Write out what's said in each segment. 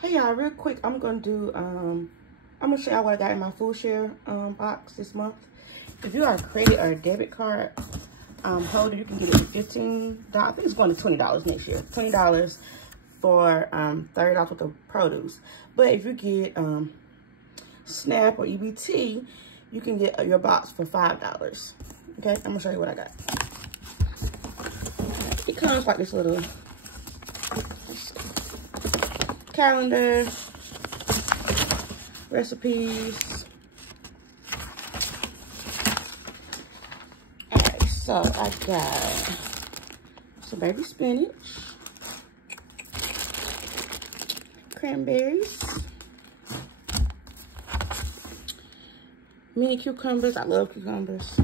Hey y'all, real quick, I'm gonna show y'all what I got in my FoodShare box this month. If you are a credit or a debit card holder, you can get it for $15. I think it's going to $20 next year. $20 for $30 worth of produce. But if you get SNAP or EBT, you can get your box for $5. Okay, I'm gonna show you what I got. It comes like this little calendar, recipes. Alright, so I got some baby spinach, cranberries, mini cucumbers. I love cucumbers.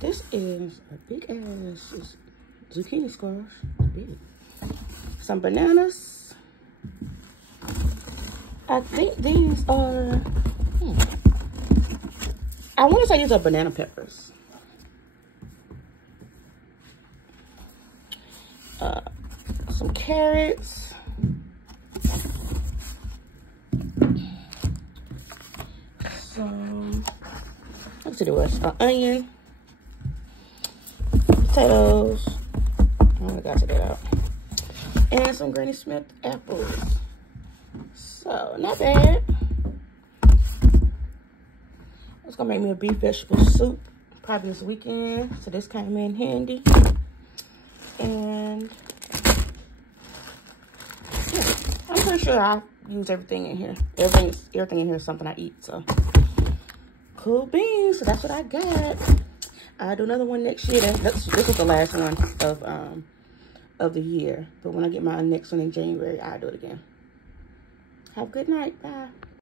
This is a big ass zucchini squash. It's big. Some bananas. I think these are, I want to say these are banana peppers. Some carrots. Some, let's see the rest. Onion. Potatoes. Oh, I got to get out. And some Granny Smith apples. So, not bad. It's gonna make me a beef vegetable soup probably this weekend. So this came in handy. And yeah, I'm pretty sure I'll use everything in here. Everything in here is something I eat. So cool beans. So that's what I got. I'll do another one next year. This was the last one of the year. But when I get my next one in January, I'll do it again. Have a good night. Bye.